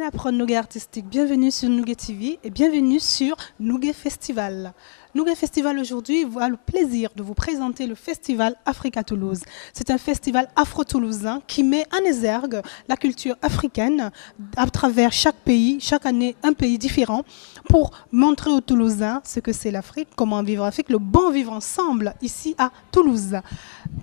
et apprendre Nougat artistique. Bienvenue sur Nougat TV et bienvenue sur Nougat Festival. Nougat Festival aujourd'hui a le plaisir de vous présenter le festival Africa Toulouse. C'est un festival afro-toulousain qui met en exergue la culture africaine à travers chaque pays, chaque année un pays différent pour montrer aux Toulousains ce que c'est l'Afrique, comment vivre l'Afrique, le bon vivre ensemble ici à Toulouse.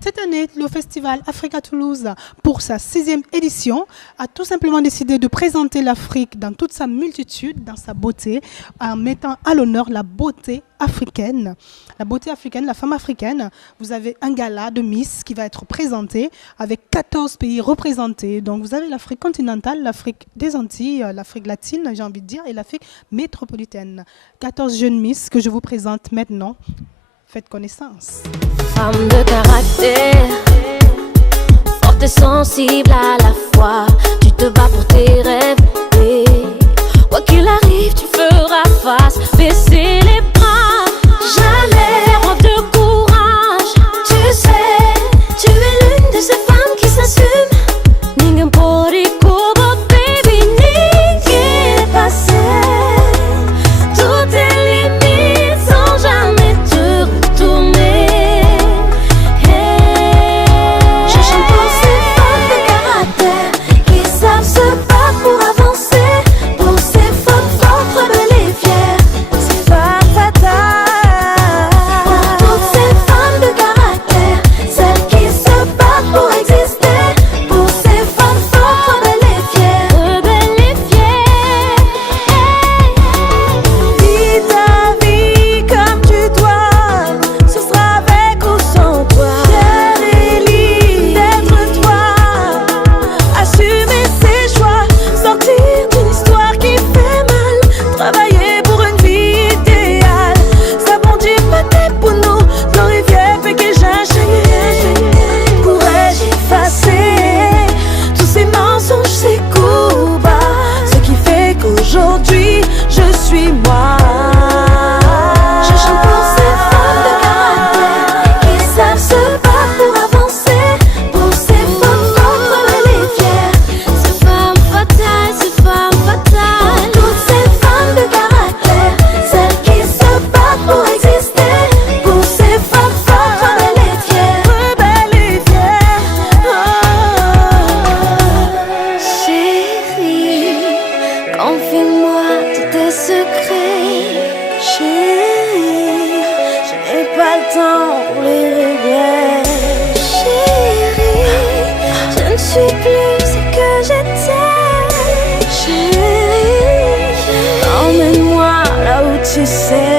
Cette année, le festival Africa Toulouse, pour sa 6e édition, a tout simplement décidé de présenter l'Afrique dans toute sa multitude, dans sa beauté, en mettant à l'honneur la beauté africaine. La beauté africaine, la femme africaine. Vous avez un gala de Miss qui va être présenté avec 14 pays représentés. Donc vous avez l'Afrique continentale, l'Afrique des Antilles, l'Afrique latine, j'ai envie de dire, et l'Afrique métropolitaine. 14 jeunes Miss que je vous présente maintenant. Faites connaissance. Femme de caractère, forte et sensible à la fois. Tu te bats pour tes rêves et quoi qu'il arrive, tu feras face. Baisser les bras, jamais faire preuve de courage. Tu sais, tu es l'une de ces femmes qui s'assument. Ninguém pode cobrar, baby, ninguém passé. Toutes tes limites sans jamais te retourner. Hey. Je chante pour ces femmes de caractère qui savent se battre pour avancer. Pour ces femmes fortes, rebelles et fières. Ces femmes fatales. Pour toutes ces femmes de caractère, celles qui se battent pour exister. Pour ces femmes fortes, rebelles et fières. Rebelles et fières. Vis ta vie comme tu dois. Ce sera avec ou sans toi. Fière et libre d'être toi. Assumer ses choix. Sortir d'une histoire qui fait mal. Travailler pour une vie idéale. Sabondi peut-être pour nous. Glorifier fait que j'ai. Pourrais-je effacer tous ces mensonges, ces coups bas. Ce qui fait qu'aujourd'hui je suis moi. Je chante pour ces femmes de caractère qui savent se battre pour avancer. Pour ces femmes fortes, rebelles et fières. Ces femmes fatales, ces femmes fatales. Pour toutes ces femmes de caractère, celles qui se battent pour exister. Pour ces femmes fortes, rebelles et fières. Rebelles et fières. Oh. Chérie, confie-moi tous tes secrets. Chérie, je n'ai pas le temps pour les regrets. Chérie, je ne suis plus ce que j'étais. Chérie, emmène-moi là où tu sais.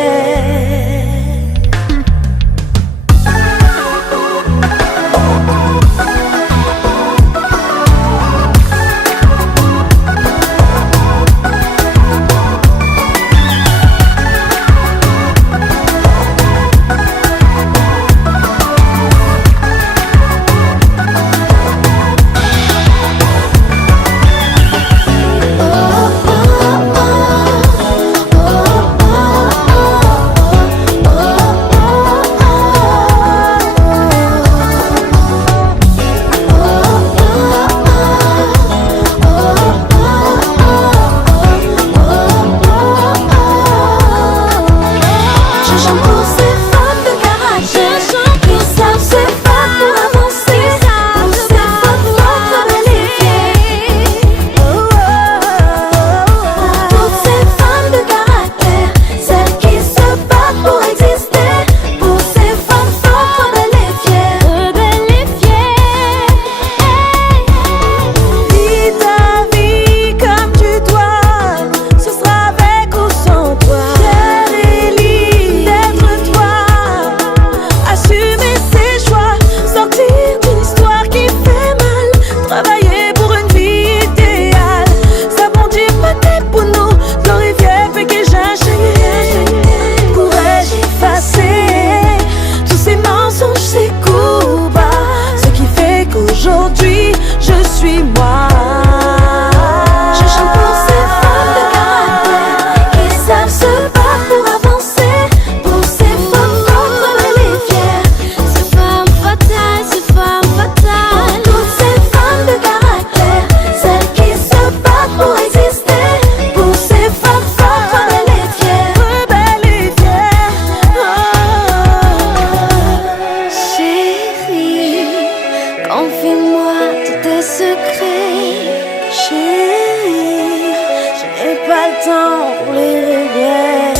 Confie-moi tous tes secrets, chérie. Je n'ai pas le temps pour les regrets,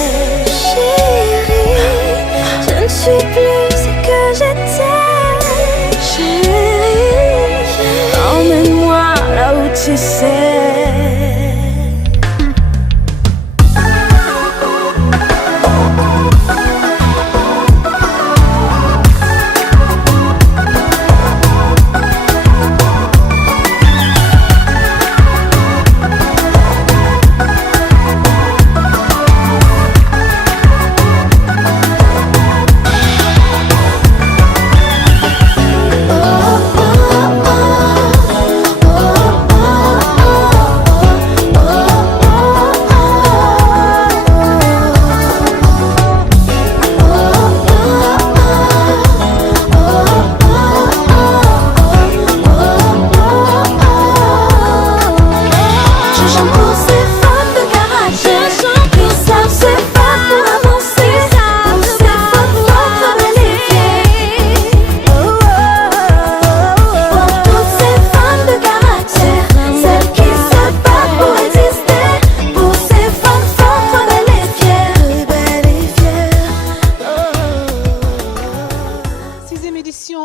chérie. Je ne suis plus ce que j'étais, chérie. Emmène-moi là où tu sais.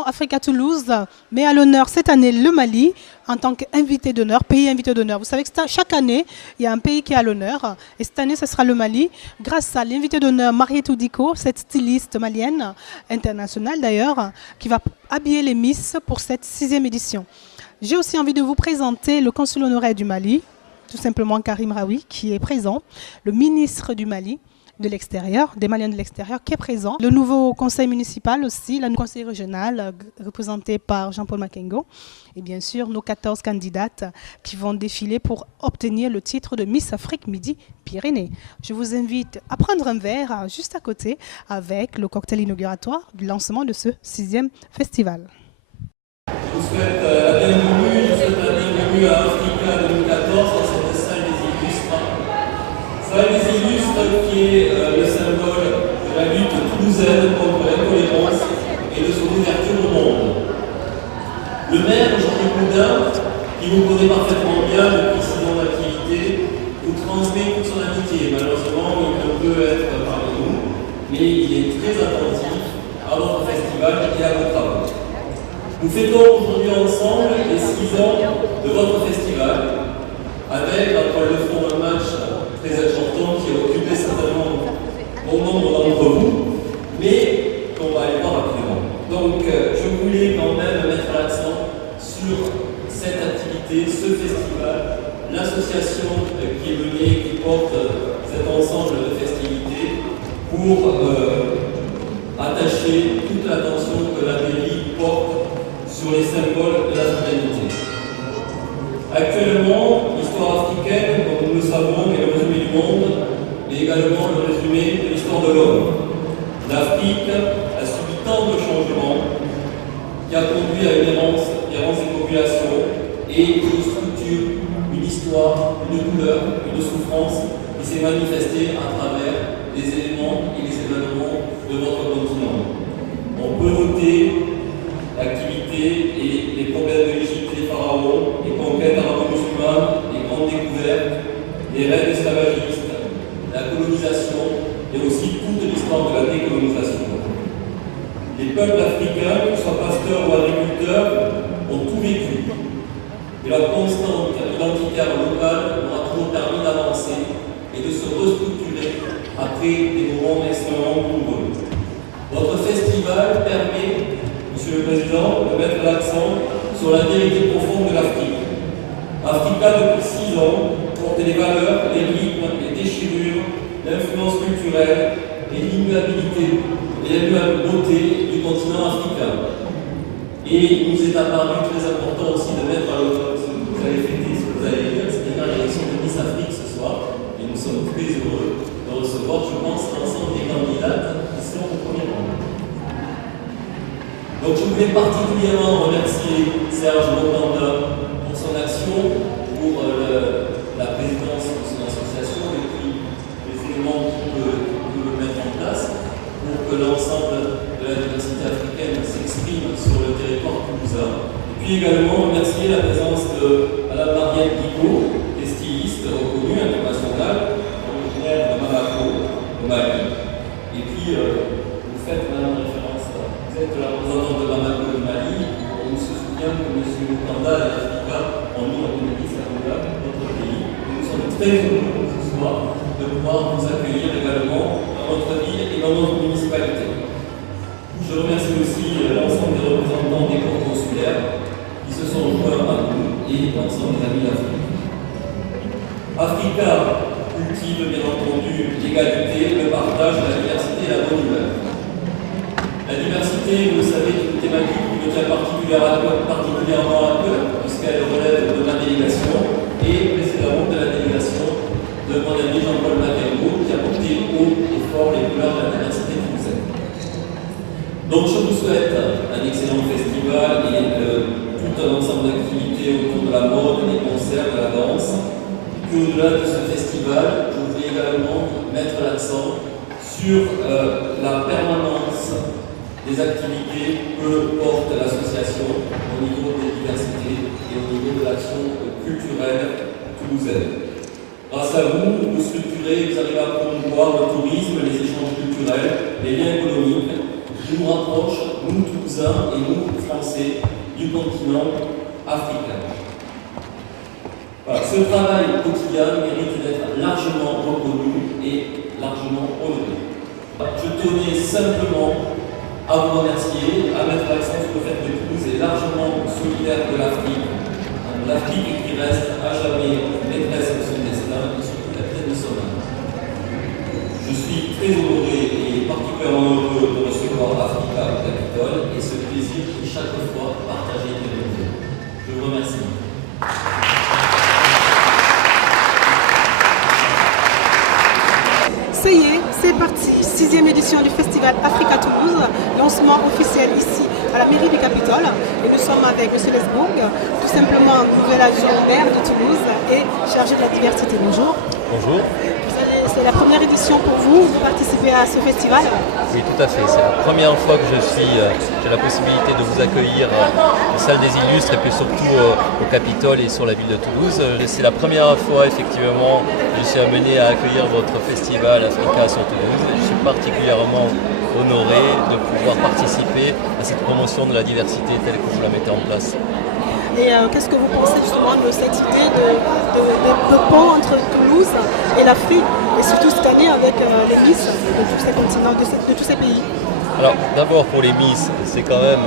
Africa Toulouse met à l'honneur cette année le Mali en tant qu'invité d'honneur, pays invité d'honneur. Vous savez que chaque année, il y a un pays qui est à l'honneur et cette année, ce sera le Mali grâce à l'invité d'honneur Marietou Diko, cette styliste malienne, internationale d'ailleurs, qui va habiller les Miss pour cette 6e édition. J'ai aussi envie de vous présenter le consul honoraire du Mali, tout simplement Karim Raoui, qui est présent, le ministre du Mali, de l'extérieur, des Maliens de l'extérieur qui est présent. Le nouveau conseil municipal aussi, le conseil régional représenté par Jean-Paul Makengo et bien sûr nos 14 candidates qui vont défiler pour obtenir le titre de Miss Afrique Midi-Pyrénées. Je vous invite à prendre un verre juste à côté avec le cocktail inauguratoire du lancement de ce 6e festival. Je vous souhaite la bienvenue à Africa 2014 dans cette salle des illustres. Salle des illustres qui est le symbole de la lutte toulousaine contre l'intolérance et de son ouverture au monde. Le maire Jean-Luc Boudin, qui vous connaît parfaitement bien depuis 6 ans d'activité, vous transmet toute son amitié. Malheureusement, il ne peut être parmi nous, mais il est très attentif à votre festival et à vos travaux. Nous fêtons aujourd'hui ensemble les 6 ans de votre festival, avec en toile de fond un match très important qui a occupé certainement bon nombre d'entre vous, mais qu'on va aller voir rapidement. Donc, je voulais quand même mettre l'accent sur cette activité, ce festival, l'association qui est menée, qui porte cet ensemble de festivités pour attacher toute l'attention que la mairie porte sur les symboles de l'africanité. Actuellement, l'histoire africaine, comme nous le savons, est le résumé du monde, mais également le résumé de l'histoire de l'homme. L'Afrique a subi tant de changements qui a conduit à une errance des populations et une structure, une histoire, une douleur, une souffrance qui s'est manifestée à travers les éléments et les événements de notre continent. On peut noter l'activité et les problèmes de l'Égypte et des pharaons, les conquêtes arabo-musulmanes, les grandes découvertes, les raids esclavagistes, la colonisation et aussi toute l'histoire de la décolonisation. Les peuples africains, qu'ils soient pasteurs ou agriculteurs, ont tout vécu. Et leur constante identitaire locale aura toujours permis d'avancer et de se restructurer après des moments extrêmement douloureux. Votre festival permet, Monsieur le Président, de mettre l'accent sur la vérité profonde de l'Afrique. Africa, depuis 6 ans, porte les valeurs, les rythmes, les déchirures, l'influence culturelle et l'immuabilité et la beauté du continent africain. Et il nous est apparu très important aussi de mettre à l'honneur ce que vous avez fêté, ce que vous avez dit, c'est-à-dire l'élection de Miss Afrique ce soir. Et nous sommes très heureux de recevoir, je pense, l'ensemble des candidates qui sont au premier rang. Donc je voulais particulièrement remercier Serge Mokanda pour son action, pour la présidence de son association et puis les éléments qu'il peut mettre en place pour que l'ensemble de la diversité africaine s'exprime sur le territoire toulousain et puis également remercier la présence de Mme Marielle Guico, qui est styliste reconnue internationale, originaire de Bamako, au Mali. Et puis, vous faites Madame référence, vous êtes la représentante de Bamako du Mali. On se souvient que M. Mukanda et l'Africa ont mis en 2010 à Angola, notre pays. Et nous sommes très heureux ce soir de pouvoir vous accueillir également dans notre ville et dans notre municipalité. Je remercie aussi l'ensemble des représentants des corps consulaires qui se sont joints à nous et l'ensemble des amis d'Afrique. Africa cultive bien entendu l'égalité, le partage, la diversité et la bonne humeur. La diversité, vous le savez, est une thématique qui me tient particulièrement à cœur, puisqu'elle relève de ma délégation et précédemment de la délégation de mon ami Jean-Paul Makengo, qui a porté haut et fort les couleurs de la diversité toulousaine. Donc je vous souhaite un excellent festival et tout un ensemble d'activités autour de la mode, des concerts, de la danse. Puis au-delà de ce festival, je voudrais également mettre l'accent sur la permanence des activités que porte l'association au niveau des diversités et au niveau de l'action culturelle toulousaine. Grâce à vous, vous structurez, vous arrivez à promouvoir le tourisme, les échanges culturels, les liens économiques qui nous rapprochent, nous Toulousains et nous Français, du continent africain. Voilà, ce travail quotidien mérite d'être largement reconnu et largement honoré. Je tenais simplement à vous remercier, à mettre l'accent sur le fait que Toulouse est largement solidaire de l'Afrique. L'Afrique qui reste à jamais maîtresse de son destin et surtout la clé de son âme. Je suis très honoré et particulièrement heureux de recevoir Africa au Capitole et ce plaisir est chaque fois partagé et développé. Je vous remercie. Ça y est, c'est parti. 6e édition du Festival Africa Toulouse. Lancement officiel ici à la mairie du Capitole. Et nous sommes avec M. Lesbourg, tout simplement nouvel adjoint maire de Toulouse et chargé de la diversité. Bonjour. Bonjour. C'est la première édition pour vous, vous participez à ce festival? Oui, tout à fait. C'est la première fois que j'ai la possibilité de vous accueillir en salle des Illustres et puis surtout au Capitole et sur la ville de Toulouse. C'est la première fois effectivement que je suis amené à accueillir votre festival Africa sur Toulouse. Je suis particulièrement honoré de pouvoir participer à cette promotion de la diversité telle que vous la mettez en place. Et qu'est-ce que vous pensez justement de cette idée de pont entre Toulouse et l'Afrique, et surtout cette année avec les Miss de tous ces continents, de tous ces pays? Alors d'abord pour les Miss, c'est quand même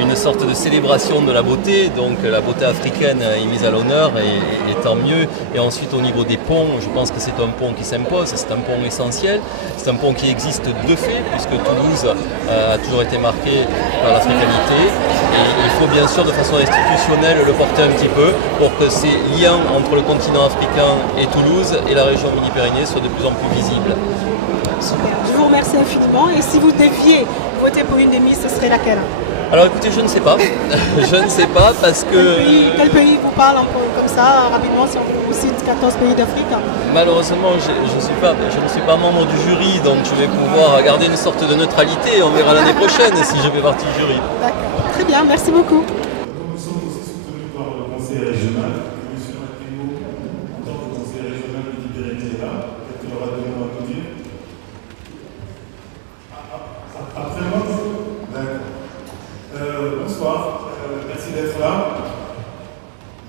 une sorte de célébration de la beauté, donc la beauté africaine est mise à l'honneur et tant mieux. Et ensuite au niveau des ponts, je pense que c'est un pont qui s'impose, c'est un pont essentiel, c'est un pont qui existe de fait puisque Toulouse a toujours été marquée par l'africanité et il faut bien sûr de façon institutionnelle le porter un petit peu pour que ces liens entre le continent africain et Toulouse et la région Midi-Pyrénées soient de plus en plus visibles. Super, je vous remercie infiniment. Et si vous deviez voter pour une des Miss, ce serait laquelle? Alors écoutez, je ne sais pas. Je ne sais pas parce que... Quel pays vous parle comme ça, rapidement, si on cite 14 pays d'Afrique? Malheureusement, je ne suis pas membre du jury, donc je vais pouvoir garder une sorte de neutralité. On verra l'année prochaine si je fais partie du jury. D'accord, très bien, merci beaucoup. Nous sommes aussi soutenus par le conseil régional. M. Makengo, en tant que conseil régional Midi-Pyrénées, est là. Peut-être qu'il aura des mots à nous dire. Après moi? D'accord. Bonsoir, merci d'être là.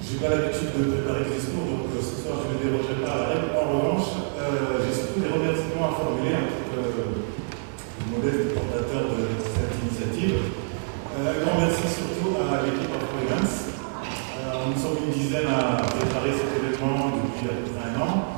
Je n'ai pas l'habitude de préparer des discours, donc ce soir je ne dérogerai pas à la règle. En revanche, j'ai surtout des remerciements à formuler en tant que modeste portateur de cette initiative. Un grand merci surtout à l'équipe Afro-Events. Nous sommes une dizaine à préparer cet événement depuis à peu près 1 an.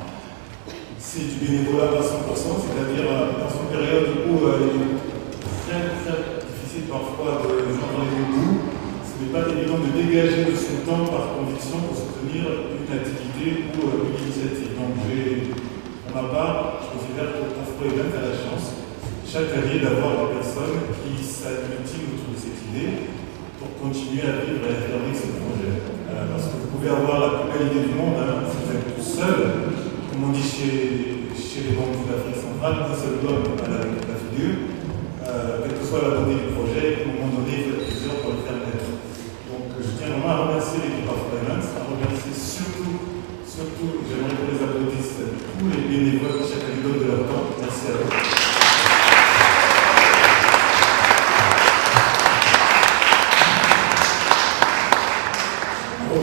C'est du bénévolat à 100%, c'est-à-dire dans une période où il est très difficile parfois de joindre les deux bouts. Ce n'est pas évident de dégager de son temps par conviction pour soutenir une activité ou une initiative. Donc pour ma part, je considère que Afro-Events a la chance chaque année d'avoir des personnes qui s'agglutiment autour de cette idée pour continuer à vivre et à faire ce projet. Parce que vous pouvez avoir la plus belle idée du monde, hein, si vous êtes tout seul, comme on dit chez les banques d'Afrique centrale, un seul homme à la figure, quelle que soit la beauté du projet, à un moment donné, il faut être plusieurs pour le faire naître. Donc je tiens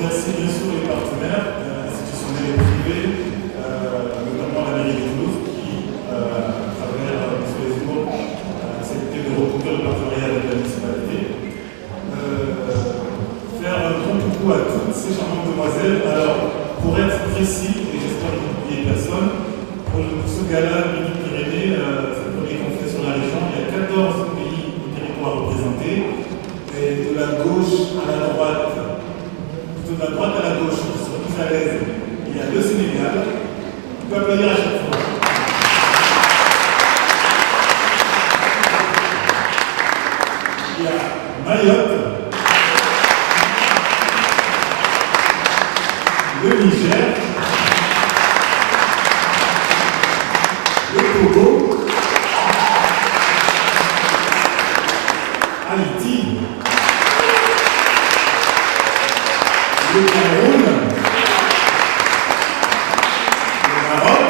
remercie bien sûr les partenaires institutionnels et privés, notamment la mairie de Toulouse, qui, à travers M. Lesbourg, a accepté de reconduire le partenariat avec la municipalité. Faire un grand coucou à toutes ces charmantes demoiselles. Alors, pour être précis, et j'espère que vous n'oubliez personne, pour ce gala Midi-Pyrénées, c'est le premier qu'on fait sur la région, il y a 14 pays du territoire représentés, et de la gauche à la droite, plutôt de la droite à la gauche, qui sera plus à l'aise, il y a le Sénégal. On peut applaudir à chaque fois. Il y a Mayotte, le Niger, le Togo, Haïti, le Cameroun, le Maroc,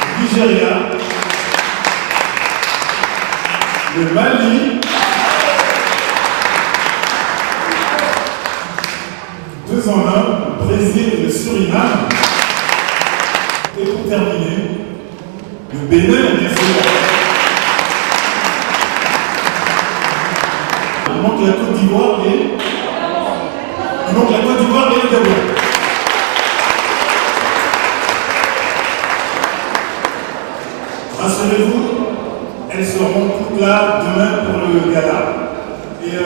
le Nigeria, le Mali, deux en un, le Brésil et le Suriname. Et pour terminer, le Bénin, bien sûr. Il manque la Côte d'Ivoire et... Il manque la Côte d'Ivoire et le Gabon. Rassurez-vous, elles seront toutes là demain pour le gala. Et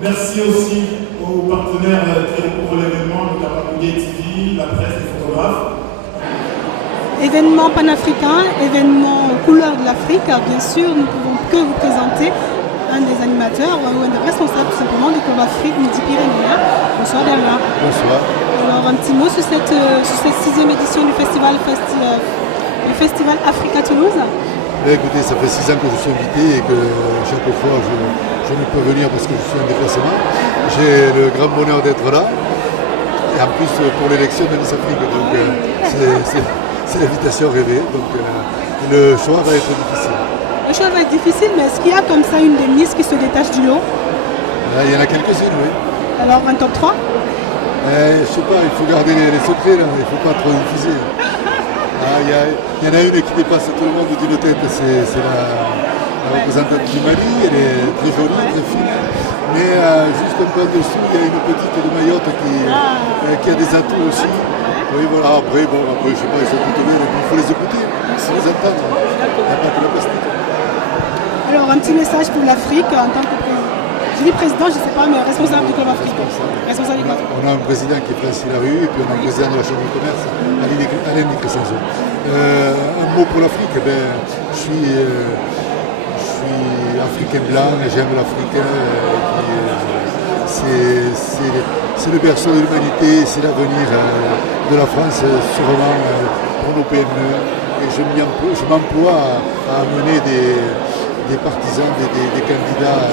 merci aussi aux partenaires qui recouvrent l'événement, notamment Gay TV, la presse, les photographes. Événement panafricain, événement couleur de l'Afrique, bien sûr, nous ne pouvons que vous présenter un des animateurs ou un des responsables tout simplement du Club Afrique Midi-Pyrénées. Bonsoir Bernard. Bonsoir. Alors un petit mot sur cette 6e édition du festival Africa Toulouse. Écoutez, ça fait 6 ans que je suis invité et que chaque fois je ne peux venir parce que je suis en déplacement. J'ai le grand bonheur d'être là. Et en plus pour l'élection de Miss Afrique. Donc c'est l'invitation rêvée. Donc le choix va être difficile. Le choix va être difficile, mais est-ce qu'il y a comme ça une des Miss qui se détache du lot? Il y en a quelques-unes, oui. Alors un top 3? Je sais pas, il faut garder les secrets là, il ne faut pas trop diffuser. Il y en a une qui dépasse tout le monde d'une tête, c'est la représentante du Mali, elle est très jolie, très fine. Mais juste un peu en dessous, il y a une petite de Mayotte qui a des atouts aussi. Oui, voilà, après, je sais pas, ils sont toutes bien, il faut les écouter, il faut les entendre. Il n'y a pas que la plastique. Alors un petit message pour l'Afrique en tant que président. Je dis président, je ne sais pas, mais responsable du Club Afrique. Responsable du Club. On a un président qui est Francis Larue et puis on a un président de la Chambre de commerce, Alain Nicressenzo. Un mot pour l'Afrique, je suis africain blanc, j'aime l'Africain. C'est le berceau de l'humanité, c'est l'avenir de la France, sûrement pour nos PME. Et je m'emploie à amener des partisans, des candidats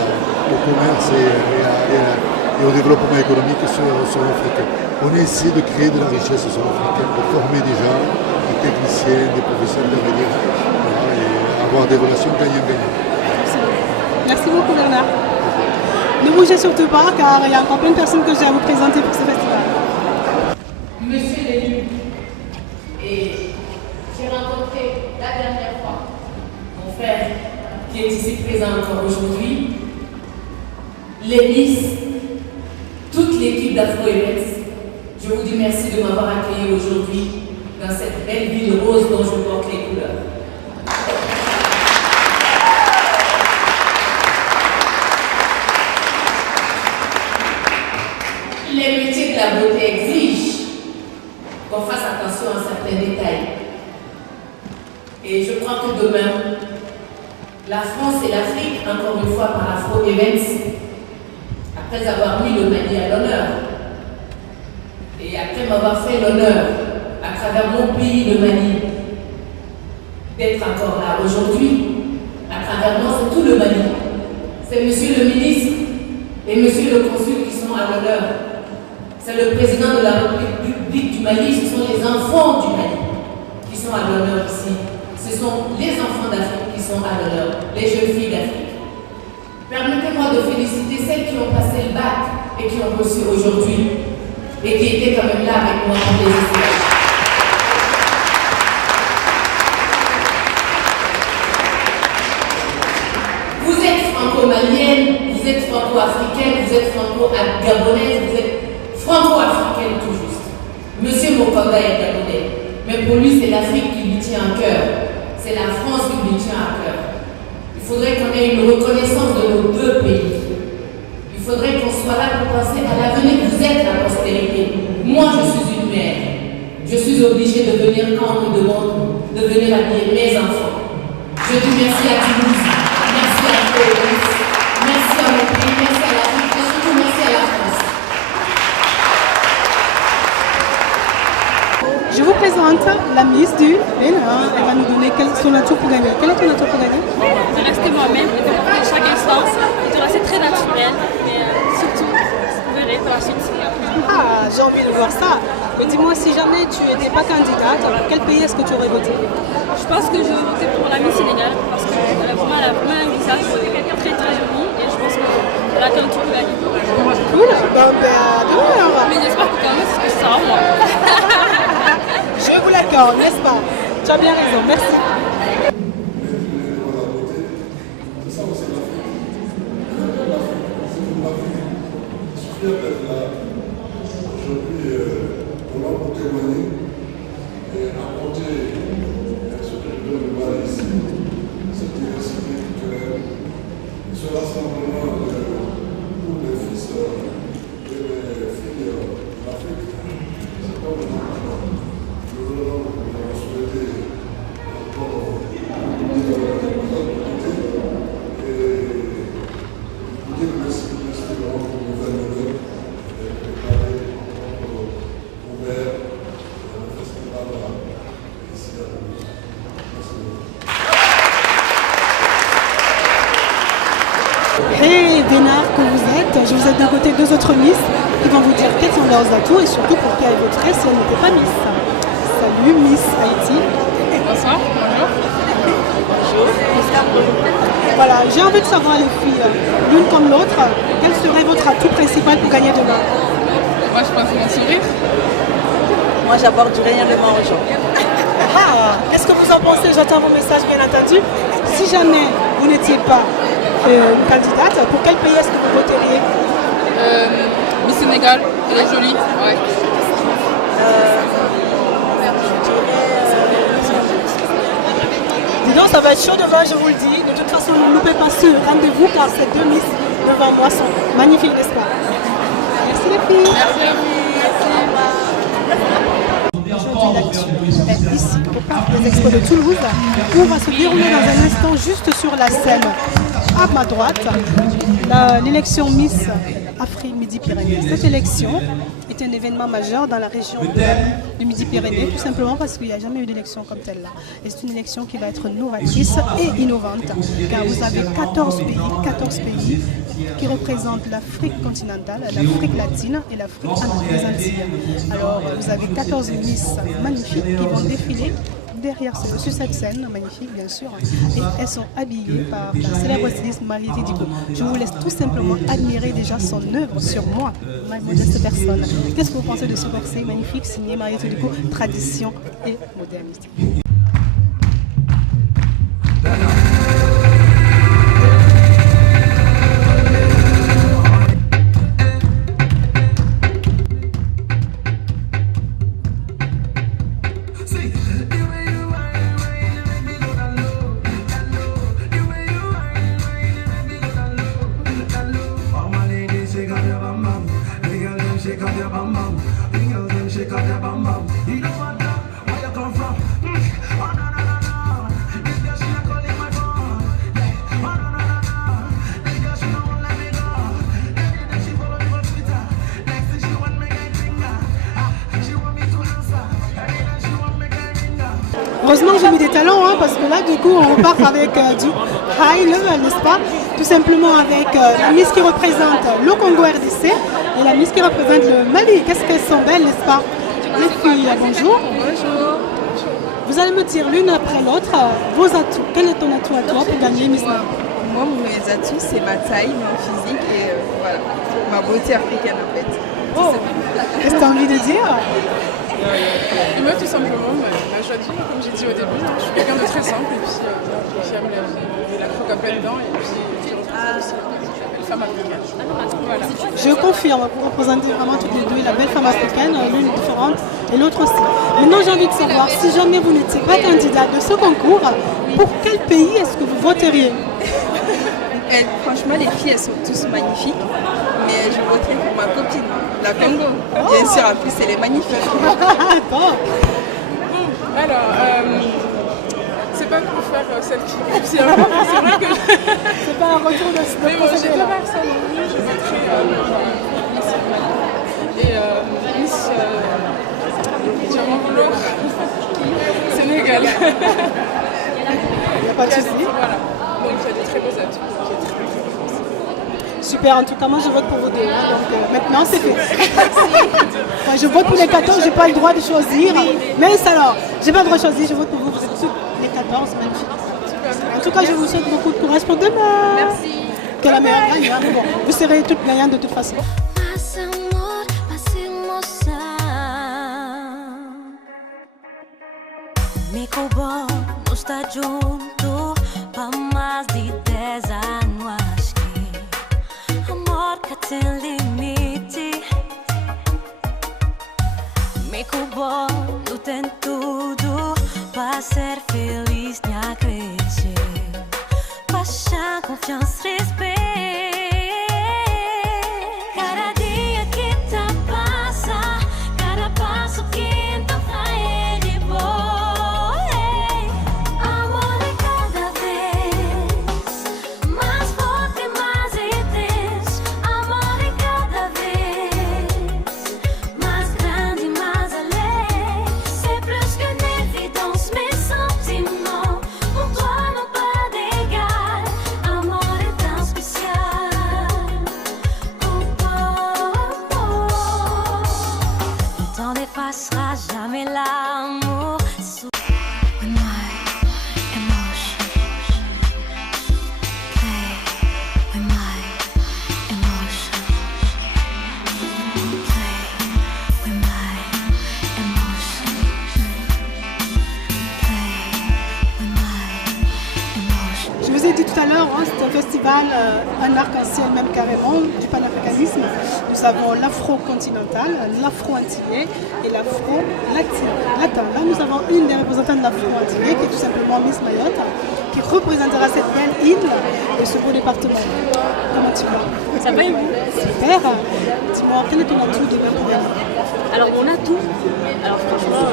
au commerce et au développement économique sur l'Afrique. On essaie de créer de la richesse sur l'Afrique, de former des gens, des techniciens, des professionnels d'avenir, et avoir des relations gagnant-gagnant. Merci beaucoup Bernard. Ne bougez surtout pas car il y a encore plein de personnes que j'ai à vous présenter pour ce festival. Monsieur l'élu, et j'ai rencontré la dernière fois mon frère qui est ici présent encore aujourd'hui, les Miss, toute l'équipe d'Afro Events. Je vous dis merci de m'avoir accueilli aujourd'hui dans cette belle ville rose dont je porte les couleurs. Les métiers de la beauté exigent qu'on fasse attention à certains détails. Et je crois que demain, la France et l'Afrique, encore une fois par Afro Events, après avoir mis le Mali à l'honneur, et après m'avoir fait l'honneur, à travers mon pays, le Mali, d'être encore là aujourd'hui, à travers moi, c'est tout le Mali. C'est monsieur le ministre et monsieur le consul qui sont à l'honneur. C'est le président de la République du Mali, ce sont les enfants du Mali qui sont à l'honneur ici. Ce sont les enfants d'Afrique qui sont à l'honneur, les jeunes filles d'Afrique. Permettez-moi de féliciter celles qui ont passé et qui ont reçu aujourd'hui et qui étaient quand même là avec moi pour les essayer. Vous êtes franco-malienne, vous êtes franco-africaine, vous êtes franco-gabonaise, vous êtes franco-africaine tout juste. Monsieur Mokonda est gabonais, mais pour lui c'est l'Afrique qui lui tient à cœur, c'est la France qui lui tient à cœur. Il faudrait qu'on ait une reconnaissance de nos deux pays. Il faudrait qu'on soit là pour penser à l'avenir. Vous êtes la postérité. Moi je suis une mère. Je suis obligée de venir quand on me demande de venir habiller mes enfants. Je dis merci à Toulouse. Merci à Toulouse, merci à mon pays, merci à l'Afrique, et surtout merci à la France. Je vous présente la Miss du Bénin. Elle va nous donner son atout pour gagner. Quel est ton atout pour gagner? De rester moi-même et de comprendre chaque instance. Et de rester très naturel. Mais surtout, vous verrez pour la suite. Ah, j'ai envie de voir ça. Mais dis-moi, si jamais tu n'étais pas candidate, quel pays est-ce que tu aurais voté? Je pense que je vais voter pour la Miss Sénégal parce qu'elle a vraiment un visage très très joli et je pense qu'elle a quand tout pour gagner. Cool, Mais j'espère que quand même c'est ce que ça sera moi. Je vous l'accorde, n'est-ce pas? Tu as bien raison, merci. Hey Bénard que vous êtes, je vous ai d'un côté deux autres Miss qui vont vous dire quels sont leurs atouts et surtout pour qui elle voterait si elle n'était pas Miss. Salut Miss Haïti. Bonsoir, bonjour. Voilà, j'ai envie de savoir les filles, l'une comme l'autre, quel serait votre atout principal pour gagner demain? Moi je pense mon sourire. Moi j'apporte du rayonnement aux gens. Ah, qu'est-ce que vous en pensez? J'attends vos messages bien entendu. Si jamais vous n'étiez pas une candidate, pour quel pays est-ce que vous voteriez? Miss Sénégal, elle est jolie. Ouais. Dis donc, ça va être chaud demain, je vous le dis. De toute façon, ne loupez pas ce rendez-vous car ces deux Miss devant moi sont magnifiques, n'est-ce pas? Merci les filles. Merci à vous. Aujourd'hui, l'actu est ici, au parc des Expos de Toulouse, où on va se dérouler dans un instant juste sur la scène. À ma droite, l'élection Miss Afrique Midi-Pyrénées. Cette élection est un événement majeur dans la région du Midi-Pyrénées, tout simplement parce qu'il n'y a jamais eu d'élection comme celle-là. Et c'est une élection qui va être novatrice et innovante, car vous avez 14 pays qui représentent l'Afrique continentale, l'Afrique latine et l'Afrique des Antilles. Alors, vous avez 14 Miss magnifiques qui vont défiler derrière sur cette scène magnifique bien sûr, et elles sont habillées par la célèbre styliste Mariété Dicot. Je vous laisse tout simplement admirer déjà son œuvre sur moi, ma modeste personne. Qu'est-ce que vous pensez de ce corset magnifique signé Mariété Dicot, tradition et modernité? Heureusement que j'ai mis des talons, hein, parce que là, du coup, on repart avec du high level, n'est-ce pas? Tout simplement avec la Miss qui représente le Congo RDC et la Miss qui représente le Mali. Qu'est-ce qu'elles sont belles, n'est-ce pas? Les filles, bonjour. Bonjour. Vous allez me dire l'une après l'autre vos atouts. Quel est ton atout à toi pour gagner Miss Mali? Moi, mes atouts, c'est ma taille, mon physique et voilà, ma beauté africaine en fait. Oh. Qu'est-ce que tu as envie de dire? Moi, tout simplement, ma joie de vivre, comme j'ai dit au début, je suis quelqu'un de très simple et puis j'aime la vie, la croque à pleines dents et puis je retrouve aussi la belle femme africaine. Voilà. Je confirme, vous représentez vraiment toutes les deux la belle femme africaine, l'une différente et l'autre aussi. Maintenant, j'ai envie de savoir, si jamais vous n'étiez pas candidat de ce concours, pour quel pays est-ce que vous voteriez? Franchement, les filles, elles sont tous magnifiques, mais je voterai pour ma copine, la Congo. Bien sûr, en plus, elle est magnifique. Bon, alors, c'est pas pour faire celle qui c'est vrai que c'est pas un retour de ce mais bon, j'ai pas personne, je voterai Miss Mali et Miss Diamant Velours Sénégal. Il n'y a pas de souci. Voilà, donc j'ai des très beaux atouts. Super, en tout cas, moi je vote pour vous deux. Donc maintenant c'est fait. Enfin, je vote pour les 14, j'ai pas le droit de choisir. Mais alors, j'ai pas le droit de choisir, je vote pour vous. Vous êtes tous les 14, magnifique. En tout cas, je vous souhaite beaucoup de courage pour demain. Merci. Que la meilleure gagne. Hein. Bon, vous serez toutes gagnantes de toute façon. Mi Cuba no está junto pa mais de 10 anos, acho que amor que tem limite. Mi Cuba não tem tudo para ser feliz, nem crescer. Paixão, confiança, respeito. Cada dia que tá passa, cada passo que então vai de boa. Passera jamais l'amour when my emotion play, when my emotion play, when my emotion play, when my emotion. Je vous ai dit tout à l'heure, hein, c'est un festival, un arc-en-ciel même carrément, du panafricanisme. Nous avons l'afro-continental, l'afro-antillais et l'afro-latin. Là, nous avons une des représentantes de l'afro-antillais qui est tout simplement Miss Mayotte, qui représentera cette belle île et ce beau département. Comment tu vas? Ça va et vous? Super. Dis-moi, quel est ton atout de pour gagner? Alors, mon atout, alors franchement,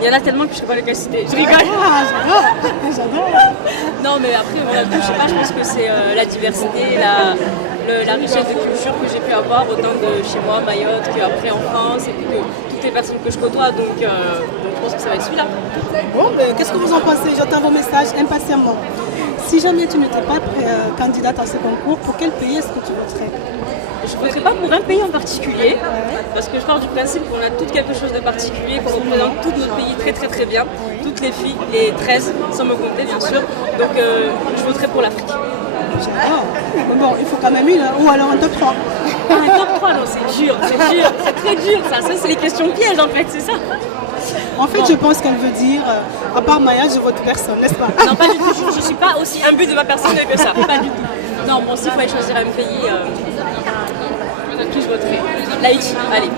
il y en a tellement que je ne sais pas lequel citer. Je rigole. Ah, j'adore. Non, mais après, mon atout, je sais pas, je pense que c'est la diversité, la richesse de culture que j'ai pu avoir autant de chez moi, Mayotte, qu'après en France, et puis que toutes les personnes que je côtoie, donc je pense que ça va être celui-là. Bon, ben, qu'est-ce que vous en pensez? J'attends vos messages impatiemment. Si jamais tu n'étais pas candidate à ce concours, pour quel pays est-ce que tu voterais? Je ne voterai pas pour un pays en particulier, parce que je pars du principe qu'on a toutes quelque chose de particulier, qu'on représente tout notre pays très très très bien, toutes les filles, les 13, sans me compter bien sûr, donc je voterai pour l'Afrique. J'adore. Bon, il faut quand même une, ou alors un top 3. Un top 3, non, c'est dur, c'est très dur ça c'est les questions pièges en fait, c'est ça. En fait, je pense qu'elle veut dire, à part Maya, je vote personne, n'est-ce pas? Non, pas du tout, je ne suis pas aussi imbue de ma personne que ça, pas du tout. Non, bon, s'il fallait choisir un pays, qui je voterais? L'Haïti, allez.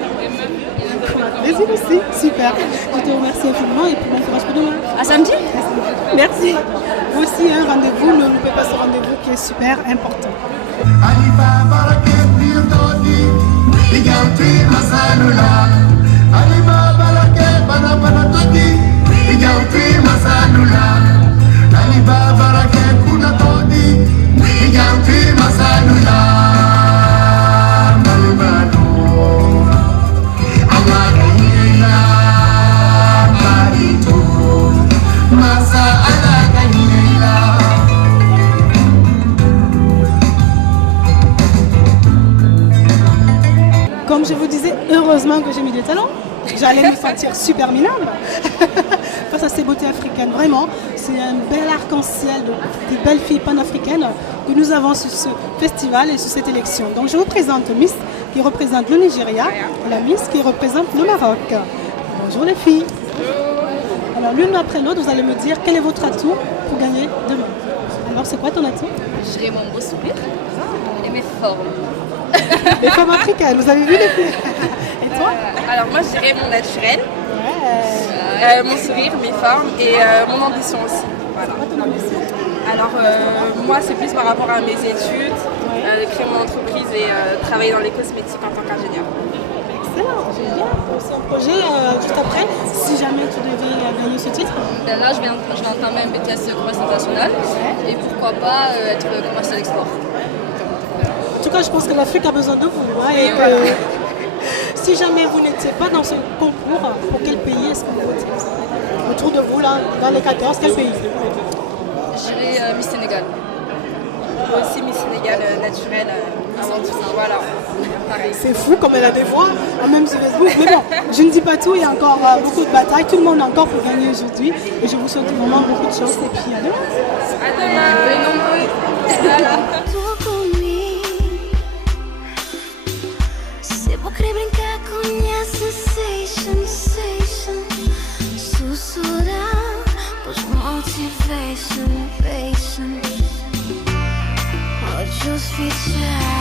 Vas-y aussi, super. Je te remercie infiniment et puis bon courage pour demain. À samedi. Merci. Vous aussi, un rendez-vous, ne loupez pas ce rendez-vous qui est super important. Comme je vous disais, heureusement que j'ai mis des talons. J'allais me sentir super minable face à ces beautés africaines. Vraiment, c'est un bel arc-en-ciel de belles filles panafricaines que nous avons sur ce festival et sur cette élection. Donc je vous présente Miss qui représente le Nigeria et la Miss qui représente le Maroc. Bonjour les filles. Alors l'une après l'autre, vous allez me dire quel est votre atout pour gagner demain. Alors c'est quoi ton atout? J'ai mon beau sourire et mes formes. Les femmes africaines, vous avez vu les filles? Et toi? Alors moi je dirais mon naturel, mon sourire, mes formes et mon ambition aussi. Voilà. Alors moi c'est plus par rapport à mes études, créer mon entreprise et travailler dans les cosmétiques en tant qu'ingénieur. Excellent, génial. C'est un projet juste après, si jamais tu devais gagner ce titre. Là je vais entamer un BTS commerce international et pourquoi pas être commercial export. En tout cas, je pense que l'Afrique a besoin de vous. Hein, et si jamais vous n'étiez pas dans ce concours, pour quel pays est-ce que vous votez? Autour de vous, là, dans les 14, quel pays? J'irai Miss Sénégal. Moi aussi Miss Sénégal naturelle avant tout ça. Voilà. C'est fou comme elle a des voix, même sur Facebook. Mais bon, je ne dis pas tout, il y a encore beaucoup de batailles. Tout le monde a encore pour gagner aujourd'hui. Et je vous souhaite vraiment beaucoup de chance. Et puis à demain. Se vou querer brincar com minha sensation, sussurrar pois motivation, or just feature.